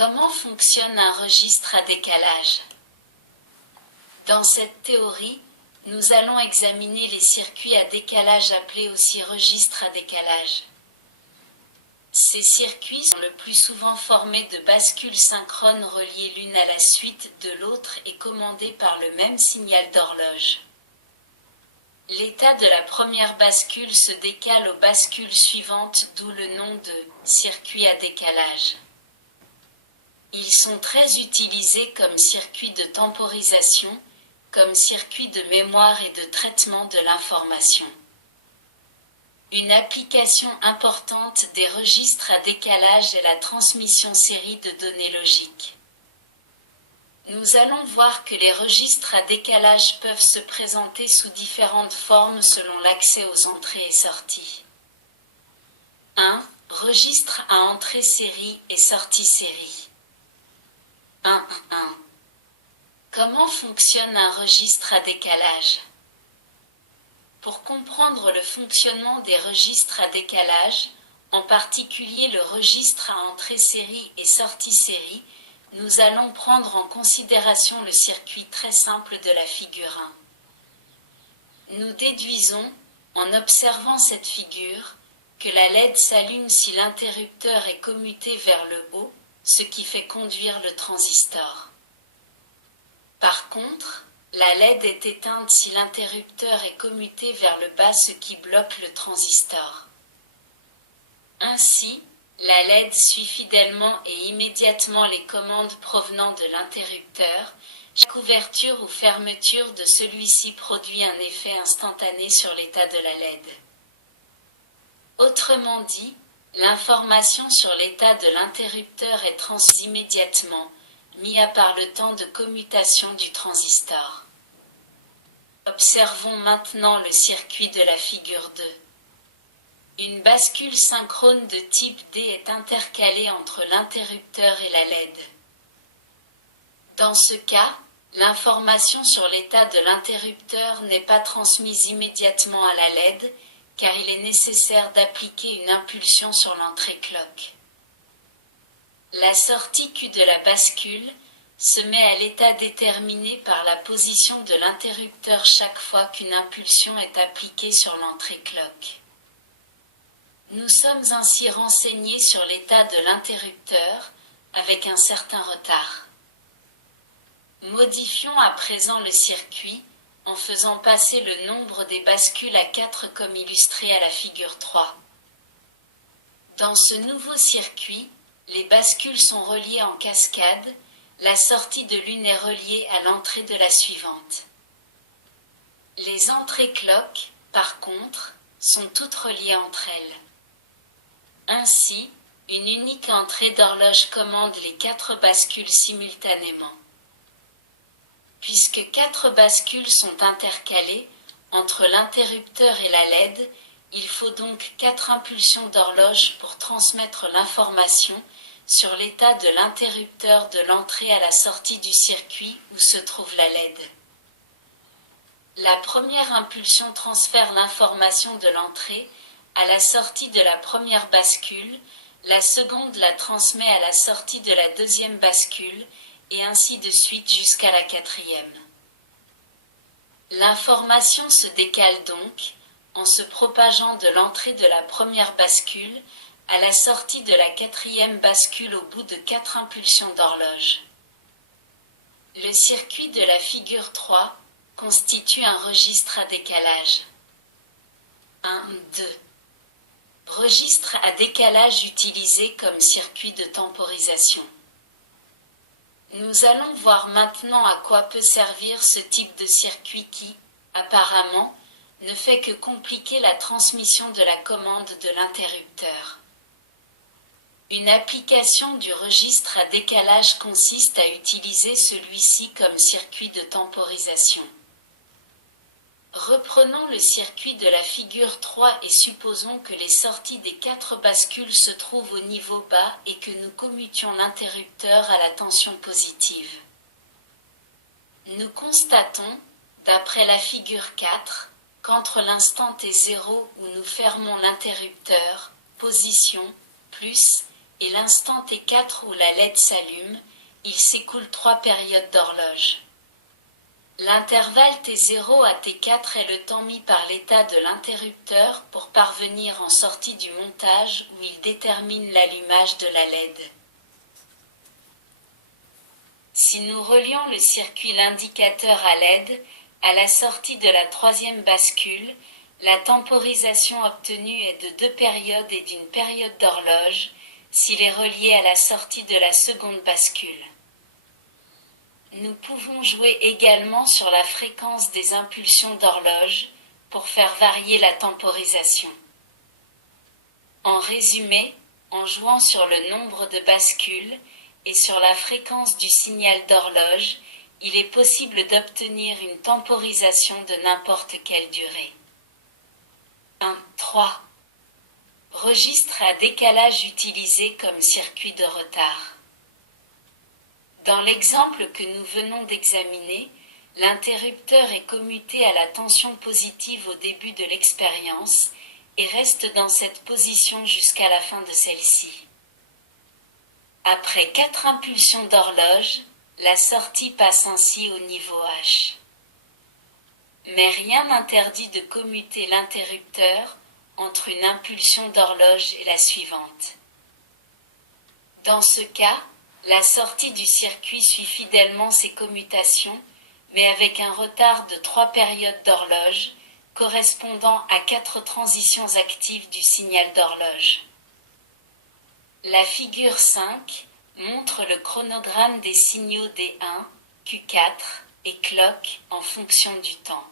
Comment fonctionne un registre à décalage? Dans cette théorie, nous allons examiner les circuits à décalage appelés aussi registres à décalage. Ces circuits sont le plus souvent formés de bascules synchrones reliées l'une à la suite de l'autre et commandées par le même signal d'horloge. L'état de la première bascule se décale aux bascules suivantes, d'où le nom de circuit à décalage. Ils sont très utilisés comme circuits de temporisation, comme circuits de mémoire et de traitement de l'information. Une application importante des registres à décalage est la transmission série de données logiques. Nous allons voir que les registres à décalage peuvent se présenter sous différentes formes selon l'accès aux entrées et sorties. 1. Registre à entrée série et sortie série. 1. Comment fonctionne un registre à décalage? Pour comprendre le fonctionnement des registres à décalage, en particulier le registre à entrée série et sortie série, nous allons prendre en considération le circuit très simple de la figure 1. Nous déduisons, en observant cette figure, que la LED s'allume si l'interrupteur est commuté vers le haut, ce qui fait conduire le transistor. Par contre, la LED est éteinte si l'interrupteur est commuté vers le bas, ce qui bloque le transistor. Ainsi, la LED suit fidèlement et immédiatement les commandes provenant de l'interrupteur. Chaque ouverture ou fermeture de celui-ci produit un effet instantané sur l'état de la LED. Autrement dit, l'information sur l'état de l'interrupteur est transmise immédiatement, mis à part le temps de commutation du transistor. Observons maintenant le circuit de la figure 2. Une bascule synchrone de type D est intercalée entre l'interrupteur et la LED. Dans ce cas, l'information sur l'état de l'interrupteur n'est pas transmise immédiatement à la LED, car il est nécessaire d'appliquer une impulsion sur l'entrée clock. La sortie Q de la bascule se met à l'état déterminé par la position de l'interrupteur chaque fois qu'une impulsion est appliquée sur l'entrée clock. Nous sommes ainsi renseignés sur l'état de l'interrupteur, avec un certain retard. Modifions à présent le circuit, en faisant passer le nombre des bascules à 4 comme illustré à la figure 3. Dans ce nouveau circuit, les bascules sont reliées en cascade, la sortie de l'une est reliée à l'entrée de la suivante. Les entrées clock, par contre, sont toutes reliées entre elles. Ainsi, une unique entrée d'horloge commande les 4 bascules simultanément. Puisque 4 bascules sont intercalées entre l'interrupteur et la LED, il faut donc 4 impulsions d'horloge pour transmettre l'information sur l'état de l'interrupteur de l'entrée à la sortie du circuit où se trouve la LED. La première impulsion transfère l'information de l'entrée à la sortie de la première bascule, la seconde la transmet à la sortie de la deuxième bascule, et ainsi de suite jusqu'à la quatrième. L'information se décale donc, en se propageant de l'entrée de la première bascule à la sortie de la quatrième bascule au bout de 4 impulsions d'horloge. Le circuit de la figure 3 constitue un registre à décalage. 1, 2. Registre à décalage utilisé comme circuit de temporisation. Nous allons voir maintenant à quoi peut servir ce type de circuit qui, apparemment, ne fait que compliquer la transmission de la commande de l'interrupteur. Une application du registre à décalage consiste à utiliser celui-ci comme circuit de temporisation. Reprenons le circuit de la figure 3 et supposons que les sorties des 4 bascules se trouvent au niveau bas et que nous commutions l'interrupteur à la tension positive. Nous constatons, d'après la figure 4, qu'entre l'instant T0 où nous fermons l'interrupteur, position, plus, et l'instant T4 où la LED s'allume, il s'écoule 3 périodes d'horloge. L'intervalle T0 à T4 est le temps mis par l'état de l'interrupteur pour parvenir en sortie du montage où il détermine l'allumage de la LED. Si nous relions le circuit l'indicateur à LED, à la sortie de la troisième bascule, la temporisation obtenue est de 2 périodes et d'une période d'horloge, s'il est relié à la sortie de la seconde bascule. Nous pouvons jouer également sur la fréquence des impulsions d'horloge pour faire varier la temporisation. En résumé, en jouant sur le nombre de bascules et sur la fréquence du signal d'horloge, il est possible d'obtenir une temporisation de n'importe quelle durée. 1.3. Registre à décalage utilisé comme circuit de retard. Dans l'exemple que nous venons d'examiner, l'interrupteur est commuté à la tension positive au début de l'expérience et reste dans cette position jusqu'à la fin de celle-ci. Après 4 impulsions d'horloge, la sortie passe ainsi au niveau H. Mais rien n'interdit de commuter l'interrupteur entre une impulsion d'horloge et la suivante. Dans ce cas, la sortie du circuit suit fidèlement ces commutations, mais avec un retard de 3 périodes d'horloge, correspondant à 4 transitions actives du signal d'horloge. La figure 5 montre le chronogramme des signaux D1, Q4 et clock en fonction du temps.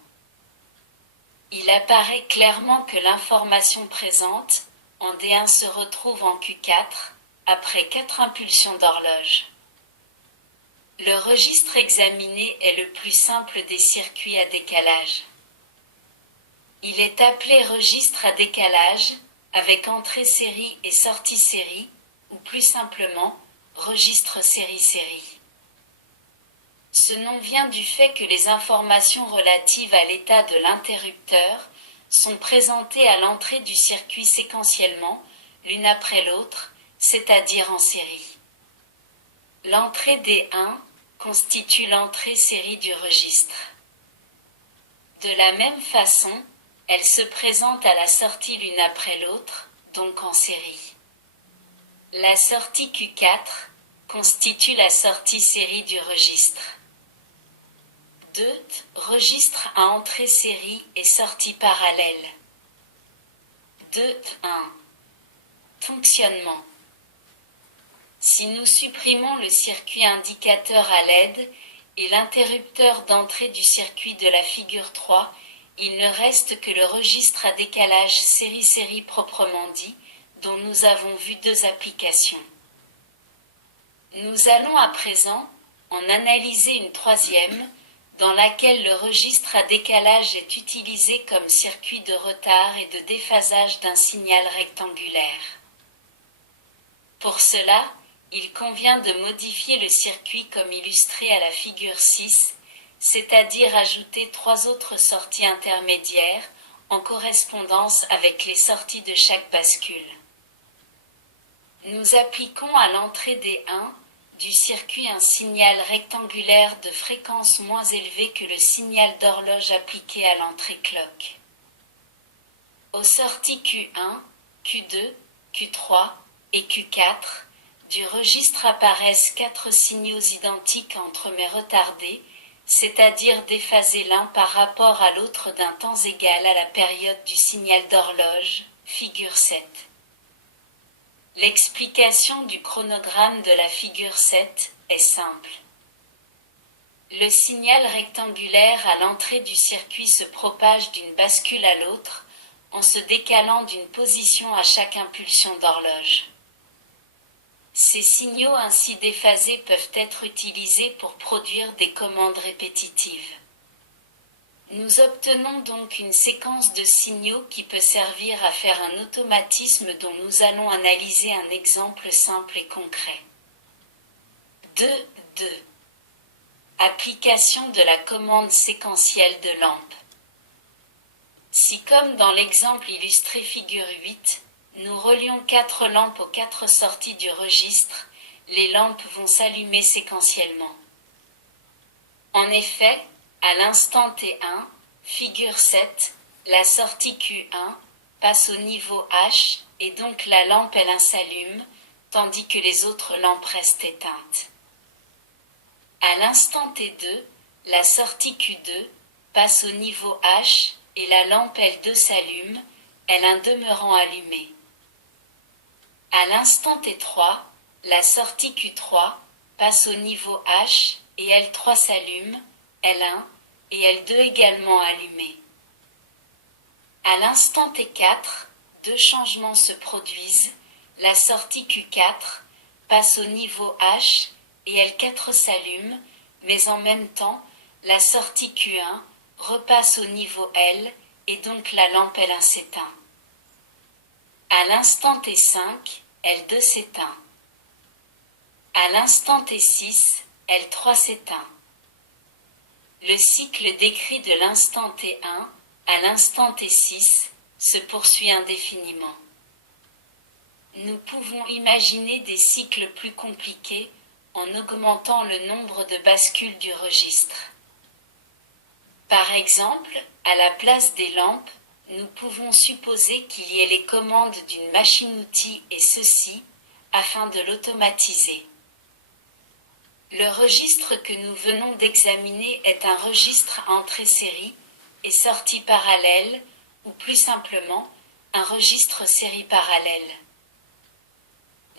Il apparaît clairement que l'information présente en D1 se retrouve en Q4 après 4 impulsions d'horloge. Le registre examiné est le plus simple des circuits à décalage. Il est appelé registre à décalage avec entrée série et sortie série, ou plus simplement, registre série-série. Ce nom vient du fait que les informations relatives à l'état de l'interrupteur sont présentées à l'entrée du circuit séquentiellement, l'une après l'autre, c'est-à-dire en série. L'entrée D1 constitue l'entrée série du registre. De la même façon, elle se présente à la sortie l'une après l'autre, donc en série. La sortie Q4 constitue la sortie série du registre. 2. Registre à entrée série et sortie parallèle. 2.1. Fonctionnement. Si nous supprimons le circuit indicateur à LED et l'interrupteur d'entrée du circuit de la figure 3, il ne reste que le registre à décalage série-série proprement dit, dont nous avons vu 2 applications. Nous allons à présent en analyser une troisième, dans laquelle le registre à décalage est utilisé comme circuit de retard et de déphasage d'un signal rectangulaire. Pour cela, il convient de modifier le circuit comme illustré à la figure 6, c'est-à-dire ajouter 3 autres sorties intermédiaires en correspondance avec les sorties de chaque bascule. Nous appliquons à l'entrée D1 du circuit un signal rectangulaire de fréquence moins élevée que le signal d'horloge appliqué à l'entrée clock. Aux sorties Q1, Q2, Q3 et Q4, du registre apparaissent 4 signaux identiques entre mais retardés, c'est-à-dire déphasés l'un par rapport à l'autre d'un temps égal à la période du signal d'horloge, figure 7. L'explication du chronogramme de la figure 7 est simple. Le signal rectangulaire à l'entrée du circuit se propage d'une bascule à l'autre, en se décalant d'une position à chaque impulsion d'horloge. Ces signaux ainsi déphasés peuvent être utilisés pour produire des commandes répétitives. Nous obtenons donc une séquence de signaux qui peut servir à faire un automatisme dont nous allons analyser un exemple simple et concret. 2.2. Application de la commande séquentielle de lampe. Si comme dans l'exemple illustré figure 8, nous relions 4 lampes aux 4 sorties du registre, les lampes vont s'allumer séquentiellement. En effet, à l'instant T1, figure 7, la sortie Q1 passe au niveau H, et donc la lampe L1 s'allume, tandis que les autres lampes restent éteintes. À l'instant T2, la sortie Q2 passe au niveau H, et la lampe L2 s'allume, L1 demeurant allumée. À l'instant T3, la sortie Q3 passe au niveau H, et L3 s'allume, L1 et L2 également allumés. À l'instant T4, 2 changements se produisent, la sortie Q4 passe au niveau H et L4 s'allume, mais en même temps, la sortie Q1 repasse au niveau L et donc la lampe L1 s'éteint. À l'instant T5, L2 s'éteint. À l'instant T6, L3 s'éteint. Le cycle décrit de l'instant T1 à l'instant T6 se poursuit indéfiniment. Nous pouvons imaginer des cycles plus compliqués en augmentant le nombre de bascules du registre. Par exemple, à la place des lampes, nous pouvons supposer qu'il y ait les commandes d'une machine-outil et ceci, afin de l'automatiser. Le registre que nous venons d'examiner est un registre à entrée-série et sortie parallèle, ou plus simplement, un registre série parallèle.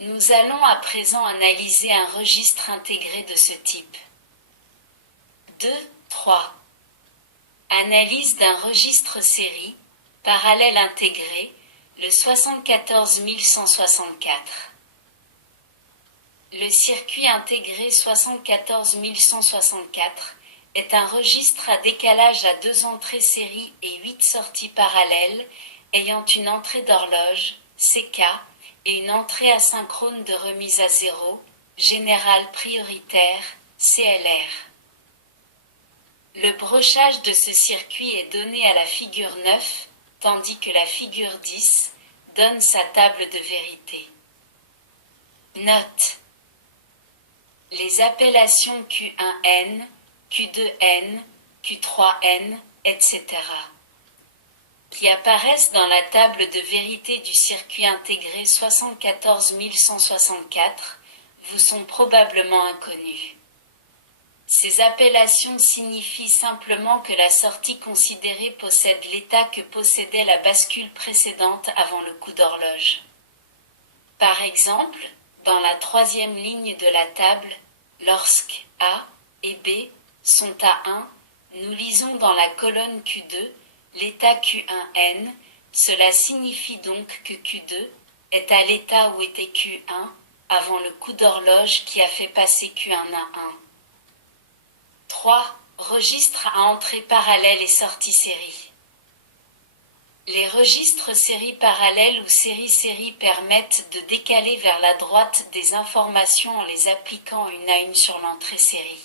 Nous allons à présent analyser un registre intégré de ce type. 2.3. Analyse d'un registre série, parallèle intégré, le 74164. Le circuit intégré 74164 est un registre à décalage à 2 entrées série et 8 sorties parallèles, ayant une entrée d'horloge, CK, et une entrée asynchrone de remise à zéro, générale prioritaire, CLR. Le brochage de ce circuit est donné à la figure 9, tandis que la figure 10 donne sa table de vérité. Note. Les appellations Q1N, Q2N, Q3N, etc. qui apparaissent dans la table de vérité du circuit intégré 74164 vous sont probablement inconnues. Ces appellations signifient simplement que la sortie considérée possède l'état que possédait la bascule précédente avant le coup d'horloge. Par exemple, dans la 3e ligne de la table, lorsque A et B sont à 1, nous lisons dans la colonne Q2 l'état Q1N, cela signifie donc que Q2 est à l'état où était Q1 avant le coup d'horloge qui a fait passer Q1 à 1. 3. Registres à entrée parallèle et sortie série. Les registres série parallèle ou série-série permettent de décaler vers la droite des informations en les appliquant une à une sur l'entrée série.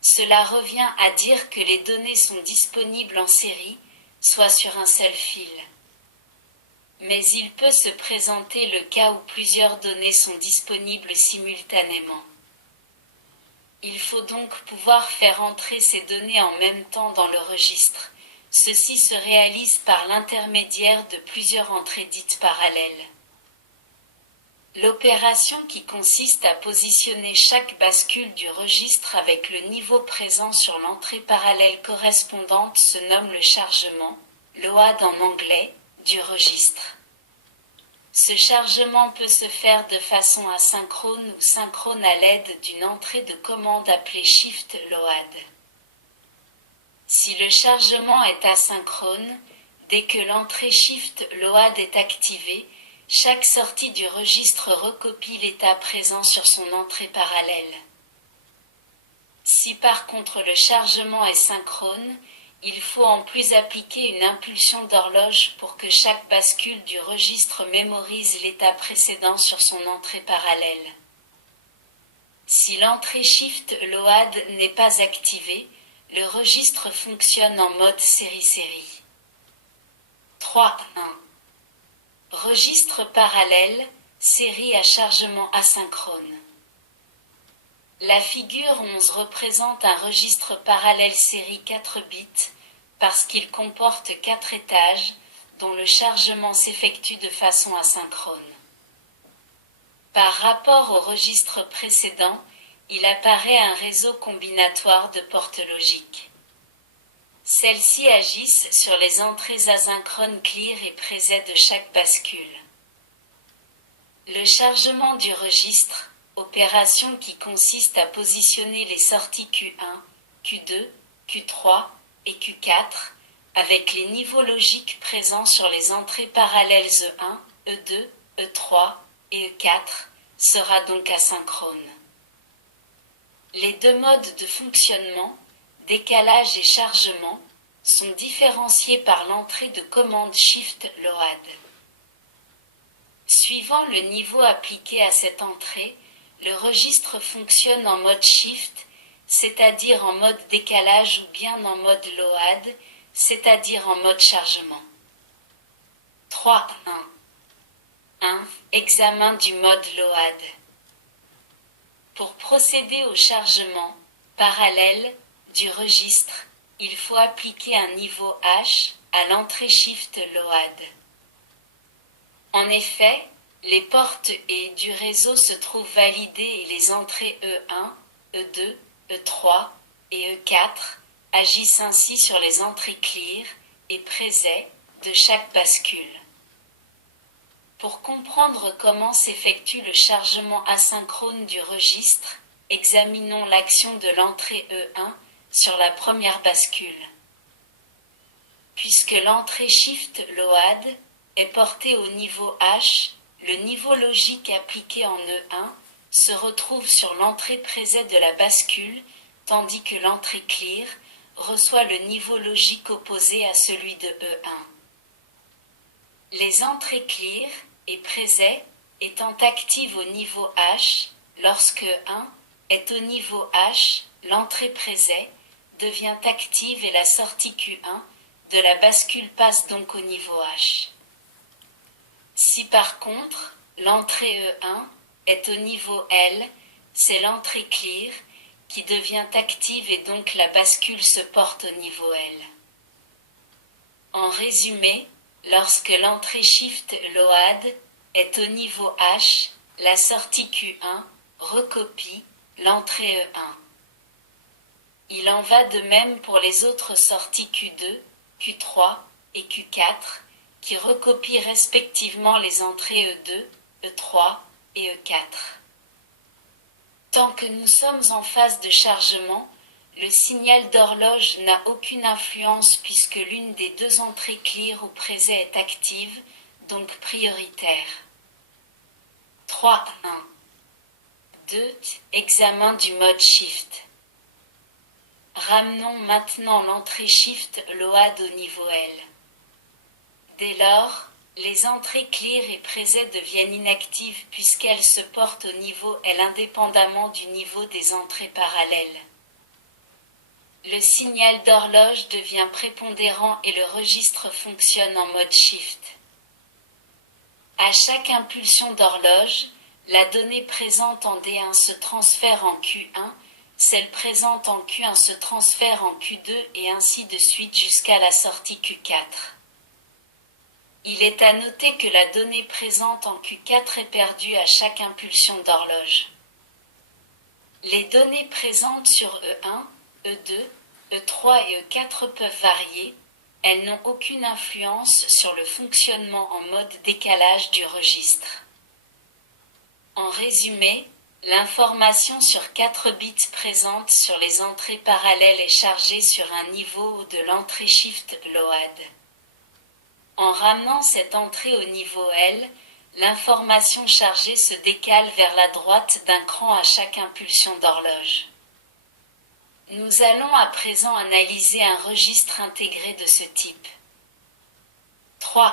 Cela revient à dire que les données sont disponibles en série, soit sur un seul fil. Mais il peut se présenter le cas où plusieurs données sont disponibles simultanément. Il faut donc pouvoir faire entrer ces données en même temps dans le registre. Ceci se réalise par l'intermédiaire de plusieurs entrées dites parallèles. L'opération qui consiste à positionner chaque bascule du registre avec le niveau présent sur l'entrée parallèle correspondante se nomme le chargement, load en anglais, du registre. Ce chargement peut se faire de façon asynchrone ou synchrone à l'aide d'une entrée de commande appelée Shift Load. Si le chargement est asynchrone, dès que l'entrée Shift Load est activée, chaque sortie du registre recopie l'état présent sur son entrée parallèle. Si par contre le chargement est synchrone, il faut en plus appliquer une impulsion d'horloge pour que chaque bascule du registre mémorise l'état précédent sur son entrée parallèle. Si l'entrée Shift Load n'est pas activée, le registre fonctionne en mode série-série. 3.1. Registre parallèle, série à chargement asynchrone. La figure 11 représente un registre parallèle série 4 bits, parce qu'il comporte 4 étages, dont le chargement s'effectue de façon asynchrone. Par rapport au registre précédent, il apparaît un réseau combinatoire de portes logiques. Celles-ci agissent sur les entrées asynchrones clear et presets de chaque bascule. Le chargement du registre, opération qui consiste à positionner les sorties Q1, Q2, Q3 et Q4, avec les niveaux logiques présents sur les entrées parallèles E1, E2, E3 et E4, sera donc asynchrone. Les deux modes de fonctionnement, décalage et chargement, sont différenciés par l'entrée de commande Shift-Load. Suivant le niveau appliqué à cette entrée, le registre fonctionne en mode Shift, c'est-à-dire en mode décalage ou bien en mode Load, c'est-à-dire en mode chargement. 3.1. Examen du mode Load. Pour procéder au chargement parallèle du registre, il faut appliquer un niveau H à l'entrée Shift-Load. En effet, les portes E du réseau se trouvent validées et les entrées E1, E2, E3 et E4 agissent ainsi sur les entrées clear et presets de chaque bascule. Pour comprendre comment s'effectue le chargement asynchrone du registre, examinons l'action de l'entrée E1 sur la première bascule. Puisque l'entrée Shift-Load est portée au niveau H, le niveau logique appliqué en E1 se retrouve sur l'entrée preset de la bascule, tandis que l'entrée clear reçoit le niveau logique opposé à celui de E1. Les entrées clear et preset étant actives au niveau H, lorsque 1 est au niveau H, l'entrée preset devient active et la sortie Q1 de la bascule passe donc au niveau H. Si par contre, l'entrée E1 est au niveau L, c'est l'entrée clear qui devient active et donc la bascule se porte au niveau L. En résumé, lorsque l'entrée Shift-Load est au niveau H, la sortie Q1 recopie l'entrée E1. Il en va de même pour les autres sorties Q2, Q3 et Q4, qui recopient respectivement les entrées E2, E3 et E4. Tant que nous sommes en phase de chargement, le signal d'horloge n'a aucune influence puisque l'une des deux entrées clear ou preset est active, donc prioritaire. 3.1. 2. Examen du mode Shift. Ramenons maintenant l'entrée Shift-Load au niveau L. Dès lors, les entrées clear et preset deviennent inactives puisqu'elles se portent au niveau L indépendamment du niveau des entrées parallèles. Le signal d'horloge devient prépondérant et le registre fonctionne en mode Shift. À chaque impulsion d'horloge, la donnée présente en D1 se transfère en Q1, celle présente en Q1 se transfère en Q2 et ainsi de suite jusqu'à la sortie Q4. Il est à noter que la donnée présente en Q4 est perdue à chaque impulsion d'horloge. Les données présentes sur E1, E2, E3 et E4 peuvent varier, elles n'ont aucune influence sur le fonctionnement en mode décalage du registre. En résumé, l'information sur 4 bits présente sur les entrées parallèles est chargée sur un niveau de l'entrée Shift-Load. En ramenant cette entrée au niveau L, l'information chargée se décale vers la droite d'un cran à chaque impulsion d'horloge. Nous allons à présent analyser un registre intégré de ce type. 3.1.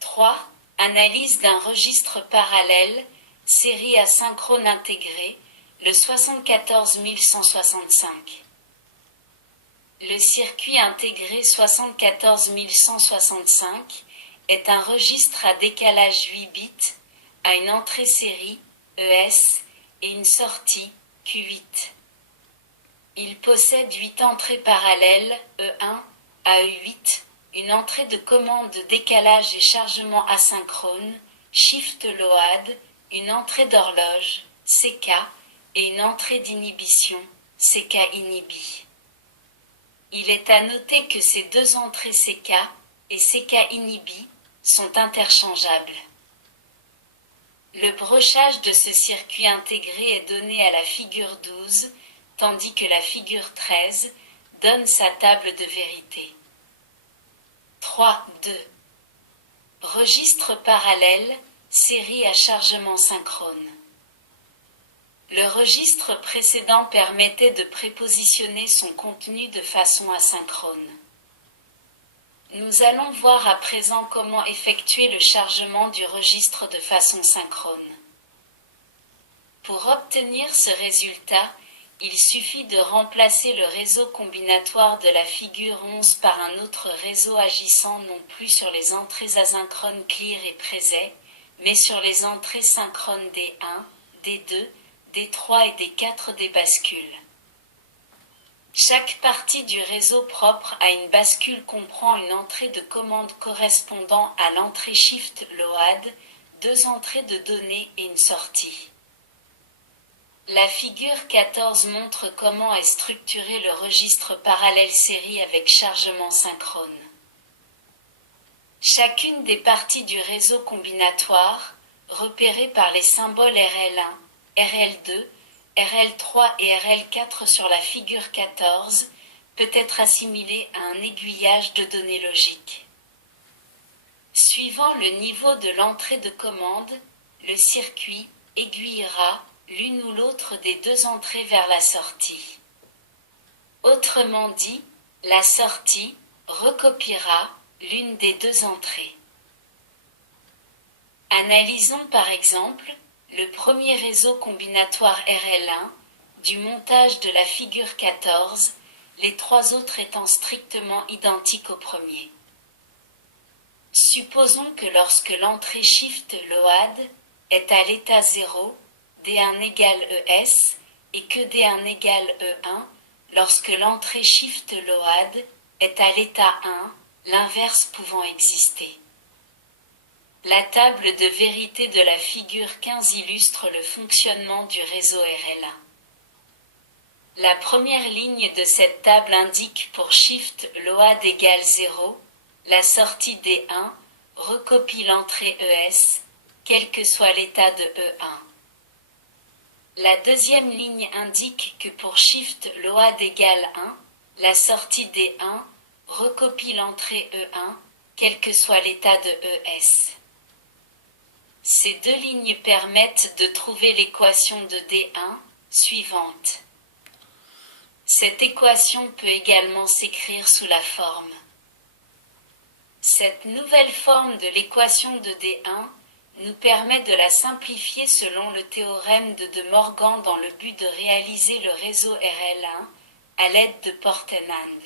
3. Analyse d'un registre parallèle, série asynchrone intégrée, le 74165. Le circuit intégré 74165 est un registre à décalage 8 bits, à une entrée série, ES, et une sortie, Q8. Il possède 8 entrées parallèles, E1 à E8, une entrée de commande de décalage et chargement asynchrone, Shift Load, une entrée d'horloge, CK, et une entrée d'inhibition, CK Inhibi. Il est à noter que ces deux entrées CK et CK Inhibi sont interchangeables. Le brochage de ce circuit intégré est donné à la figure 12, tandis que la figure 13 donne sa table de vérité. 3.2. Registre parallèle, série à chargement synchrone. Le registre précédent permettait de prépositionner son contenu de façon asynchrone. Nous allons voir à présent comment effectuer le chargement du registre de façon synchrone. Pour obtenir ce résultat, il suffit de remplacer le réseau combinatoire de la figure 11 par un autre réseau agissant non plus sur les entrées asynchrones clear et presets, mais sur les entrées synchrones D1, D2, D3 et D4 des bascules. Chaque partie du réseau propre à une bascule comprend une entrée de commande correspondant à l'entrée Shift Load, deux entrées de données et une sortie. La figure 14 montre comment est structuré le registre parallèle série avec chargement synchrone. Chacune des parties du réseau combinatoire, repérées par les symboles RL1, RL2, RL3 et RL4 sur la figure 14, peut être assimilée à un aiguillage de données logiques. Suivant le niveau de l'entrée de commande, le circuit aiguillera l'une ou l'autre des deux entrées vers la sortie. Autrement dit, la sortie recopiera l'une des deux entrées. Analysons par exemple le premier réseau combinatoire RL1 du montage de la figure 14, les trois autres étant strictement identiques au premier. Supposons que lorsque l'entrée Shift Load est à l'état 0, D1 égale ES, et que D1 égale E1, lorsque l'entrée Shift Load est à l'état 1, l'inverse pouvant exister. La table de vérité de la figure 15 illustre le fonctionnement du réseau RL1. La première ligne de cette table indique pour Shift Load égale 0, la sortie D1 recopie l'entrée ES, quel que soit l'état de E1. La deuxième ligne indique que pour Shift Load égale 1, la sortie D1 recopie l'entrée E1, quel que soit l'état de ES. Ces deux lignes permettent de trouver l'équation de D1 suivante. Cette équation peut également s'écrire sous la forme. Cette nouvelle forme de l'équation de D1 nous permet de la simplifier selon le théorème de De Morgan dans le but de réaliser le réseau RL1 à l'aide de Portenand.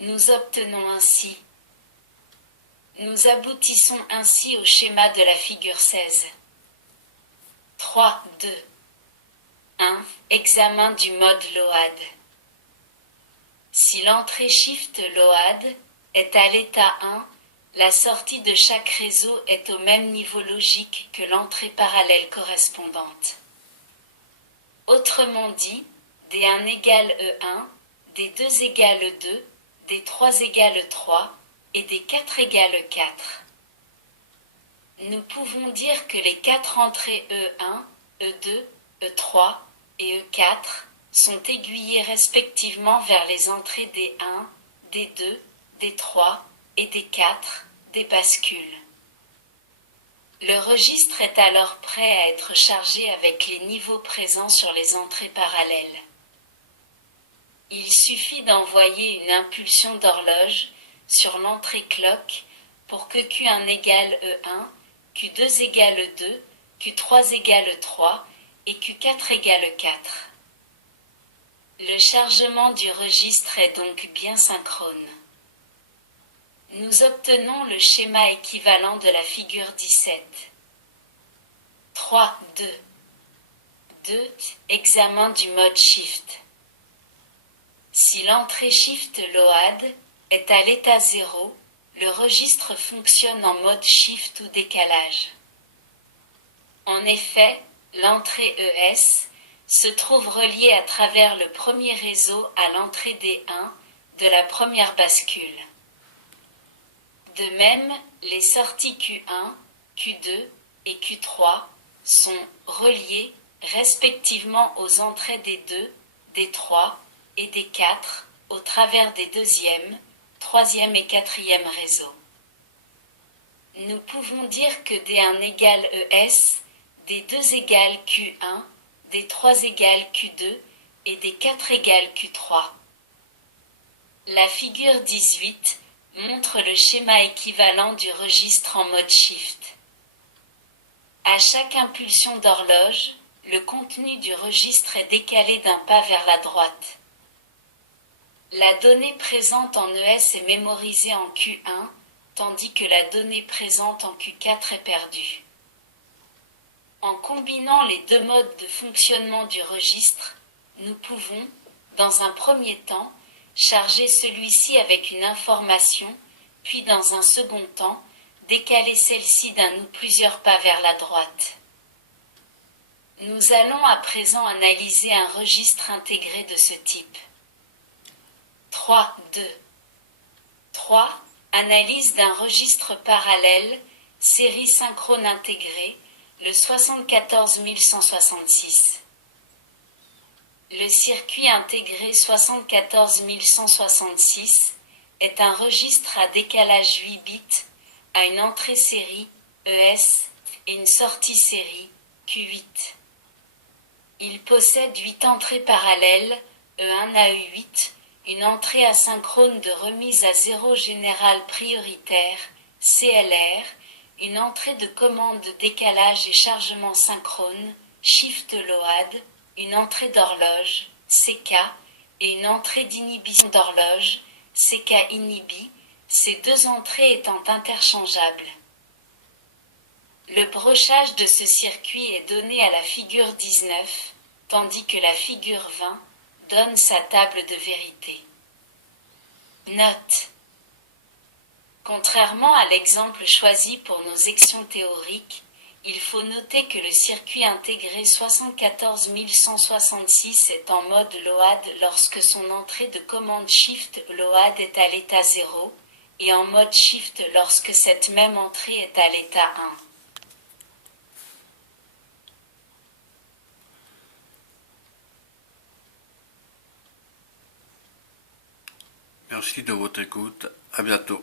Nous obtenons ainsi. Nous aboutissons ainsi au schéma de la figure 16. 3, 2. 1. Examen du mode Load. Si l'entrée Shift Load est à l'état 1, la sortie de chaque réseau est au même niveau logique que l'entrée parallèle correspondante. Autrement dit, D1 égale E1, D2 égale 2, D3 égale 3 et D4 égale 4. Nous pouvons dire que les quatre entrées E1, E2, E3 et E4 sont aiguillées respectivement vers les entrées D1, D2, D3 et D4 des bascules. Le registre est alors prêt à être chargé avec les niveaux présents sur les entrées parallèles. Il suffit d'envoyer une impulsion d'horloge sur l'entrée clock pour que Q1 égale E1, Q2 égale 2, Q3 égale 3 et Q4 égale 4. Le chargement du registre est donc bien synchrone. Nous obtenons le schéma équivalent de la figure 17. 3.2. 2. Examen du mode Shift. Si l'entrée Shift LOAD est à l'état 0, le registre fonctionne en mode Shift ou décalage. En effet, l'entrée ES se trouve reliée à travers le premier réseau à l'entrée D1 de la première bascule. De même, les sorties Q1, Q2 et Q3 sont reliées respectivement aux entrées D2, D3 et D4 au travers des deuxième, troisième et quatrième réseaux. Nous pouvons dire que D1 égale ES, D2 égale Q1, D3 égale Q2 et D4 égale Q3. La figure 18 montre le schéma équivalent du registre en mode Shift. À chaque impulsion d'horloge, le contenu du registre est décalé d'un pas vers la droite. La donnée présente en ES est mémorisée en Q1, tandis que la donnée présente en Q4 est perdue. En combinant les deux modes de fonctionnement du registre, nous pouvons, dans un premier temps, charger celui-ci avec une information, puis dans un second temps, décaler celle-ci d'un ou plusieurs pas vers la droite. Nous allons à présent analyser un registre intégré de ce type. 3.2. 3. Analyse d'un registre parallèle, série synchrone intégrée, le 74166. Le circuit intégré 74166 est un registre à décalage 8 bits, à une entrée série, ES, et une sortie série, Q8. Il possède 8 entrées parallèles, E1 à E8, une entrée asynchrone de remise à zéro générale prioritaire, CLR, une entrée de commande de décalage et chargement synchrone, Shift LOAD, une entrée d'horloge, CK, et une entrée d'inhibition d'horloge, CK inhibi, ces deux entrées étant interchangeables. Le brochage de ce circuit est donné à la figure 19, tandis que la figure 20 donne sa table de vérité. Note. Contrairement à l'exemple choisi pour nos sections théoriques, il faut noter que le circuit intégré 74166 est en mode LOAD lorsque son entrée de commande Shift LOAD est à l'état 0, et en mode Shift lorsque cette même entrée est à l'état 1. Merci de votre écoute. À bientôt.